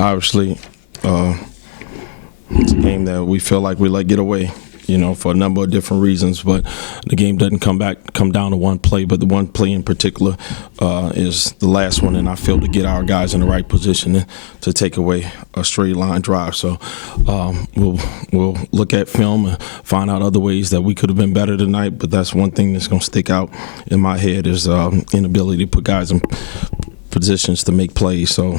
Obviously, it's a game that we feel like we let get away, for a number of different reasons. But the game doesn't come down to one play, but the one play in particular is the last one, and I feel to get our guys in the right position to take away a straight line drive. So we'll look at film and find out other ways that we could have been better tonight. But that's one thing that's going to stick out in my head is inability to put guys in positions to make plays. So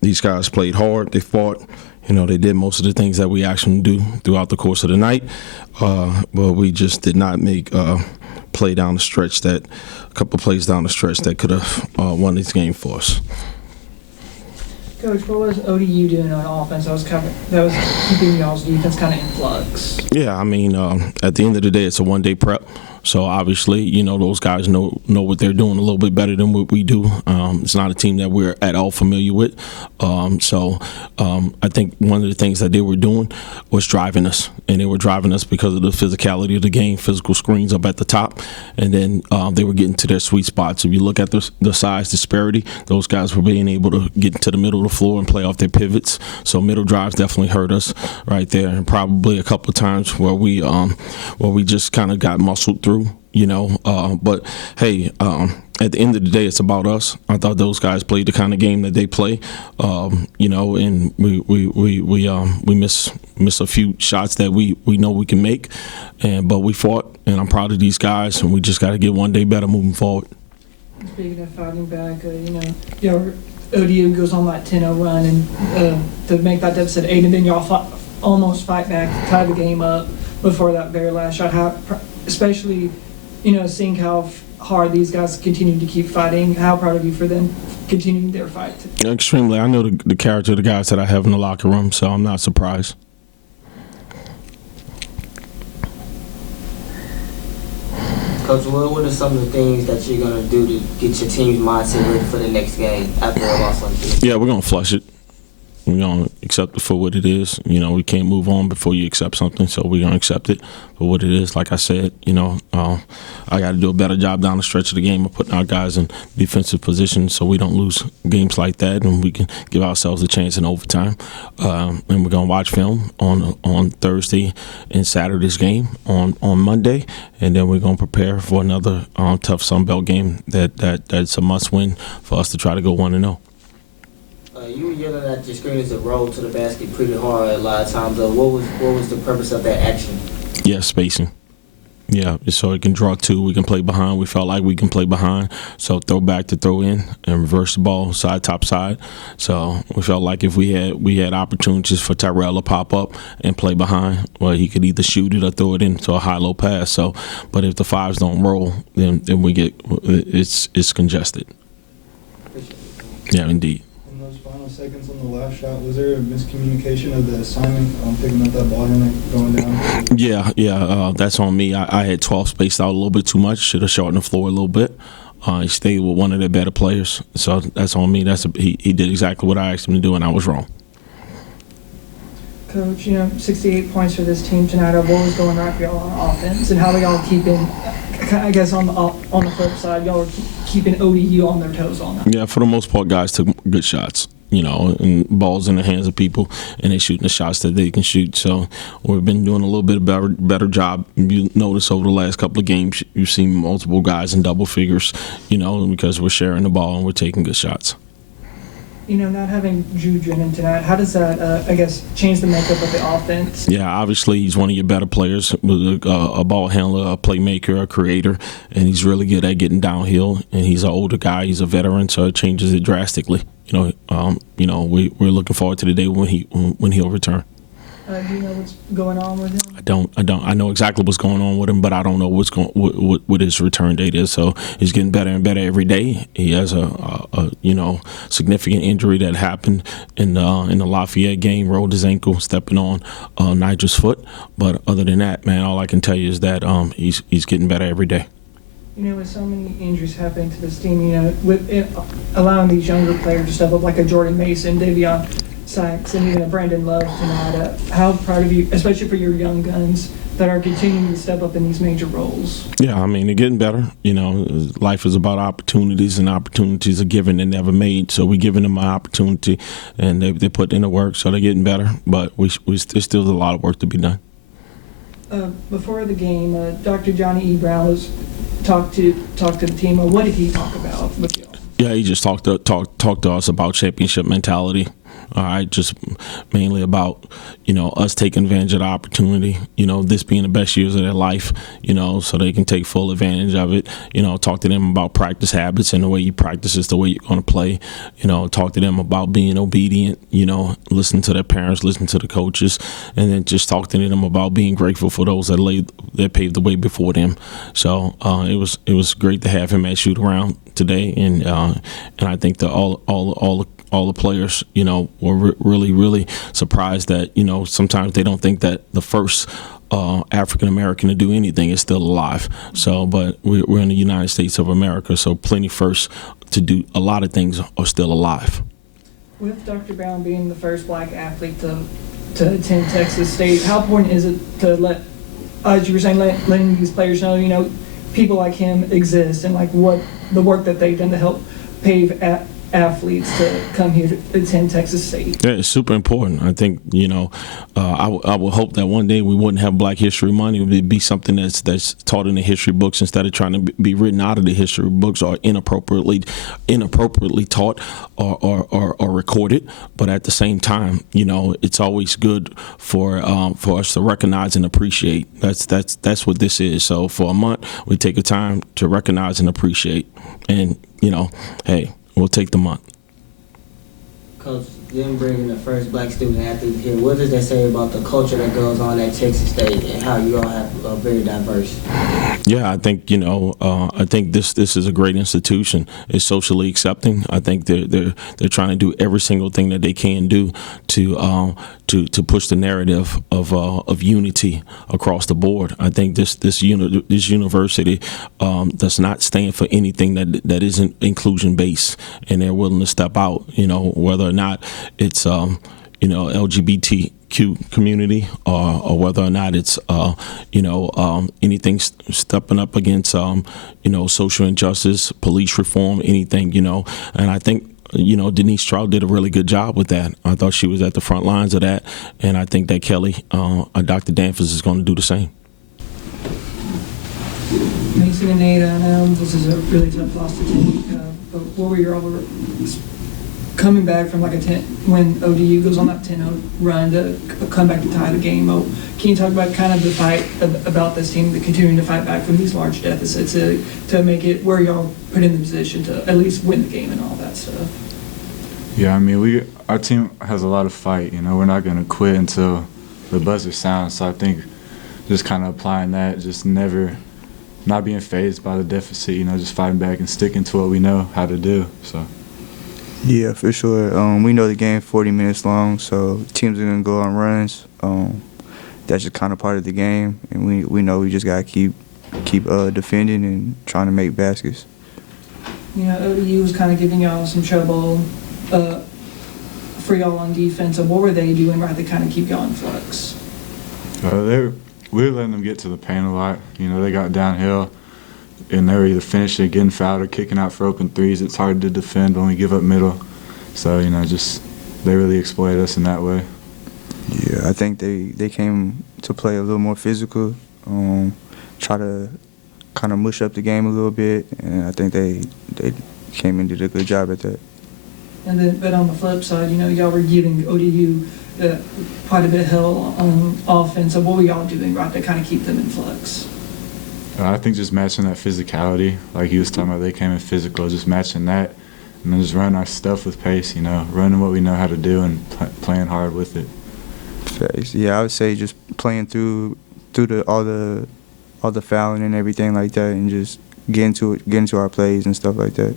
these guys played hard. They fought. They did most of the things that we asked them to do throughout the course of the night, but we just did not make a couple of plays down the stretch that could have won this game for us. Coach, what was ODU doing on offense that was keeping y'all's defense kind of in flux? Yeah, at the end of the day, it's a one-day prep. So obviously, those guys know what they're doing a little bit better than what we do. It's not a team that we're at all familiar with. So I think one of the things that they were doing was driving us, and they were driving us because of the physicality of the game, physical screens up at the top, and then they were getting to their sweet spots. If you look at the size disparity, those guys were being able to get into the middle of the floor and play off their pivots. So middle drives definitely hurt us right there, and probably a couple of times where we just kind of got muscled through. But hey, at the end of the day, it's about us. I thought those guys played the kind of game that they play, and we miss a few shots that we know we can make, but we fought, and I'm proud of these guys, and we just got to get one day better moving forward. Speaking of fighting back, ODU goes on that 10-0 run, and to make that deficit 8, and then y'all almost fight back to tie the game up before that very last shot. Especially, seeing how hard these guys continue to keep fighting, how proud of you for them continuing their fight. Extremely. I know the character of the guys that I have in the locker room, so I'm not surprised. Coach, what are some of the things that you're going to do to get your team's mindset ready for the next game after a loss like this? Yeah, we're going to flush it. We're going to accept it for what it is. We can't move on before you accept something, so we're going to accept it for what it is. Like I said, I got to do a better job down the stretch of the game of putting our guys in defensive positions so we don't lose games like that, and we can give ourselves a chance in overtime. And we're going to watch film on Thursday and Saturday's game on Monday, and then we're going to prepare for another tough Sun Belt game that's a must-win for us to try to go 1-0. You were yelling at your screen as a roll to the basket pretty hard a lot of times. What was the purpose of that action? Yeah, spacing. Yeah, so it can draw two. We can play behind. We felt like we can play behind. So throw back to throw in and reverse the ball side, top side. So we felt like if we had opportunities for Tyrell to pop up and play behind, well, he could either shoot it or throw it into a high-low pass. So, but if the fives don't roll, then we get it's congested. Yeah, indeed. Seconds on the last shot, was there a miscommunication of the assignment on picking up that ball and going down? Yeah, that's on me. I had 12 spaced out a little bit too much. Should have shortened the floor a little bit. He stayed with one of their better players, so that's on me. He did exactly what I asked him to do, and I was wrong. Coach, 68 points for this team tonight. What was going right for y'all on offense, and how are y'all keeping? I guess on the flip side, y'all are keeping ODU on their toes on that. Yeah, for the most part, guys took good shots. And balls in the hands of people, and they shooting the shots that they can shoot. So we've been doing a little bit better job. You notice over the last couple of games, you've seen multiple guys in double figures, because we're sharing the ball and we're taking good shots. Not having Drew Drennan tonight, how does that, change the makeup of the offense? Yeah, obviously he's one of your better players, a ball handler, a playmaker, a creator, and he's really good at getting downhill. And he's an older guy, he's a veteran, so it changes it drastically. We're looking forward to the day when he'll return. Do you know what's going on with him? I don't. I know exactly what's going on with him, but I don't know what his return date is. So he's getting better and better every day. He has a significant injury that happened in the Lafayette game, rolled his ankle, stepping on Nigel's foot. But other than that, man, all I can tell you is that he's getting better every day. With so many injuries happening to this team, with allowing these younger players to step up, like a Jordan Mason, Davion Sykes, and even a Brandon Love tonight, how proud of you, especially for your young guns, that are continuing to step up in these major roles? Yeah, I mean, they're getting better. You know, life is about opportunities, and opportunities are given and never made. So we're giving them an opportunity, and they put in the work, so they're getting better. But there's still a lot of work to be done. Before the game, Dr. Johnny E. Brown was talked to the team. What did he talk about with y'all? Yeah, he just talked to us about championship mentality. All right, just mainly about, you know, us taking advantage of the opportunity, you know, this being the best years of their life, you know, so they can take full advantage of it. You know, talk to them about practice habits, and the way you practice is the way you're going to play. You know, talk to them about being obedient, you know, listen to their parents, listen to the coaches, and then just talk to them about being grateful for those that paved the way before them. So it was great to have him at shoot around today, and I think that all the players, you know, were really surprised that, you know, sometimes they don't think that the first African American to do anything is still alive. So, but we're in the United States of America, so plenty firsts to do a lot of things are still alive. With Dr. Brown being the first black athlete to attend Texas State, how important is it to let, as you were saying, letting these players know, you know, people like him exist, and like what the work that they've done to help pave athletes to come here to attend Texas State? Yeah, it's super important. I think, you know, I would hope that one day we wouldn't have Black History Month. It would be something that's taught in the history books instead of trying to be written out of the history books or inappropriately taught or recorded. But at the same time, you know, it's always good for us to recognize and appreciate. That's what this is. So for a month, we take a time to recognize and appreciate, and, you know, hey, we'll take the month. Coach, them bringing the first black student athlete here, what does that say about the culture that goes on at Texas State and how you all have a very diverse? Yeah, I think, you know, I think this is a great institution. It's socially accepting. I think they're trying to do every single thing that they can do to push the narrative of unity across the board. I think this university does not stand for anything that isn't inclusion based, and they're willing to step out. You know, whether or not it's you know, LGBTQ community, or whether or not it's you know, anything stepping up against you know, social injustice, police reform, anything, you know. And I think, you know, Denise Trout did a really good job with that. I thought she was at the front lines of that, and I think that Kelly, Dr. Danforth, is going to do the same. Mason and Nate, I know this is a really tough loss to take, but what were your other coming back from like when ODU goes on that 10-0 run to come back to tie the game? Can you talk about kind of the fight about this team, the continuing to fight back from these large deficits to make it where y'all put in the position to at least win the game and all that stuff? Yeah, I mean, our team has a lot of fight. You know, we're not going to quit until the buzzer sounds. So I think just kind of applying that, just not being fazed by the deficit. You know, just fighting back and sticking to what we know how to do. So. Yeah, for sure. We know the game's 40 minutes long, so teams are going to go on runs. That's just kind of part of the game, and we know we just got to keep defending and trying to make baskets. You know, ODU was kind of giving y'all some trouble for y'all on defense. So what were they doing right to kind of keep y'all in flux? We were letting them get to the paint a lot. You know, they got downhill, and they were either finishing, getting fouled, or kicking out for open threes. It's hard to defend when we give up middle. So, you know, just they really exploited us in that way. Yeah, I think they came to play a little more physical, try to kind of mush up the game a little bit, and I think they came and did a good job at that. And then, but on the flip side, you know, y'all were giving ODU quite a bit of hell on offense. So what were y'all doing right to kind of keep them in flux? I think just matching that physicality, like he was talking about, they came in physical, just matching that, and then just running our stuff with pace, you know, running what we know how to do and playing hard with it. Yeah, I would say just playing through all the fouling and everything like that, and just getting to our plays and stuff like that.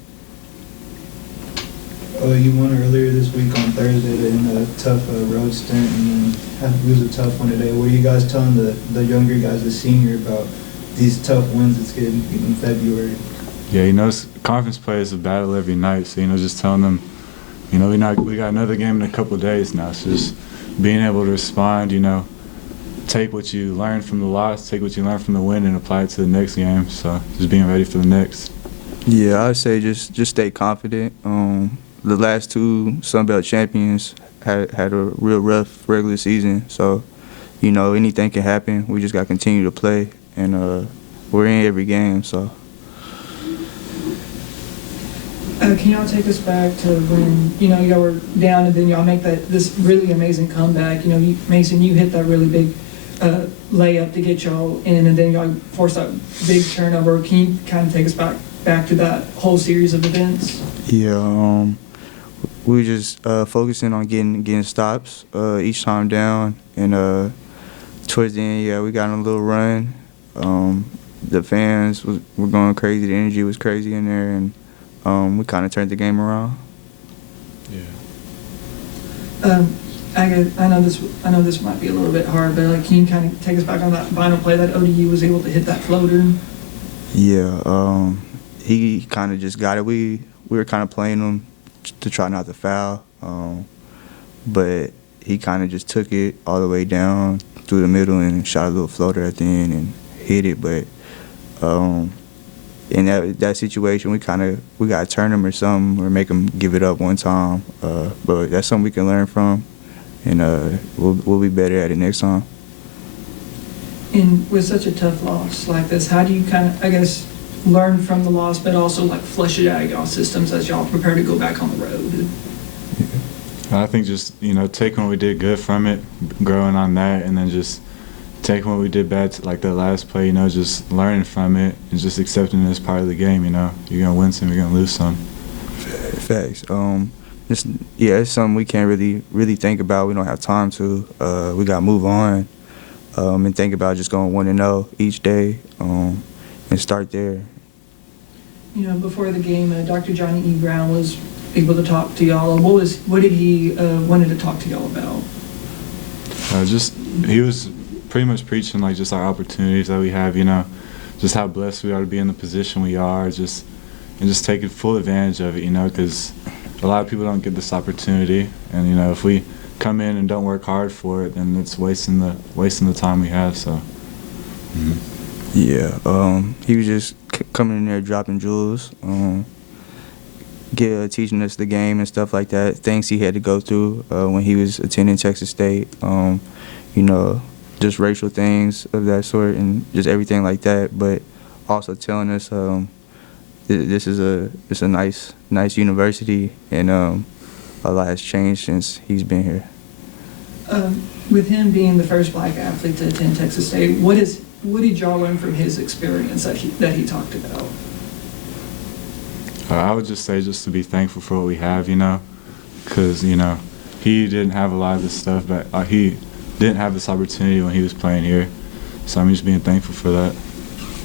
You won earlier this week on Thursday in a tough road stint, and it was a tough one today. What are you guys telling the younger guys, the senior, about these tough wins that's getting in February? Yeah, you know, conference play is a battle every night. So, you know, just telling them, you know, we got another game in a couple of days now. So just being able to respond, you know, take what you learned from the loss, take what you learned from the win, and apply it to the next game. So just being ready for the next. Yeah, I'd say just stay confident. The last two Sun Belt champions had a real rough regular season, so anything can happen. We just got to continue to play, and we're in every game. So. Can y'all take us back to when y'all were down and then y'all make this really amazing comeback? Mason, you hit that really big layup to get y'all in, and then y'all forced that big turnover. Can you kind of take us back to that whole series of events? Yeah, we were just focusing on getting stops each time down, and towards the end, we got on a little run. The fans were going crazy. The energy was crazy in there, and we kind of turned the game around. Yeah. I know this might be a little bit hard, but can you kind of take us back on that final play that ODU was able to hit that floater? Yeah, he kind of just got it. We were kind of playing him to try not to foul, but he kind of just took it all the way down through the middle and shot a little floater at the end and hit it. But in that situation, we got to turn him or something, or make him give it up one time. But that's something we can learn from, and we'll be better at it next time. And with such a tough loss like this, how do you kind of, I guess, learn from the loss, but also flush it out of y'all systems as y'all prepare to go back on the road? I think just taking what we did good from it, growing on that, and then just taking what we did bad, like that last play, just learning from it and just accepting it as part of the game. You're gonna win some, you're gonna lose some. Facts. It's something we can't really think about. We don't have time to. We gotta move on and think about just going 1-0 each day and start there. Before the game, Dr. Johnny E. Brown was able to talk to y'all. What did he wanted to talk to y'all about? He was pretty much preaching just our opportunities that we have, just how blessed we are to be in the position we are, and just taking full advantage of it, because a lot of people don't get this opportunity, and if we come in and don't work hard for it, then it's wasting the time we have. So. Mm-hmm. Yeah, he was just coming in there dropping jewels, teaching us the game and stuff like that, things he had to go through when he was attending Texas State, just racial things of that sort and just everything like that, but also telling us this is a nice university, and a lot has changed since he's been here. With him being the first black athlete to attend Texas State, what did y'all learn from his experience that he talked about? I would just say just to be thankful for what we have, because, he didn't have a lot of this stuff, but he didn't have this opportunity when he was playing here. So I'm just being thankful for that.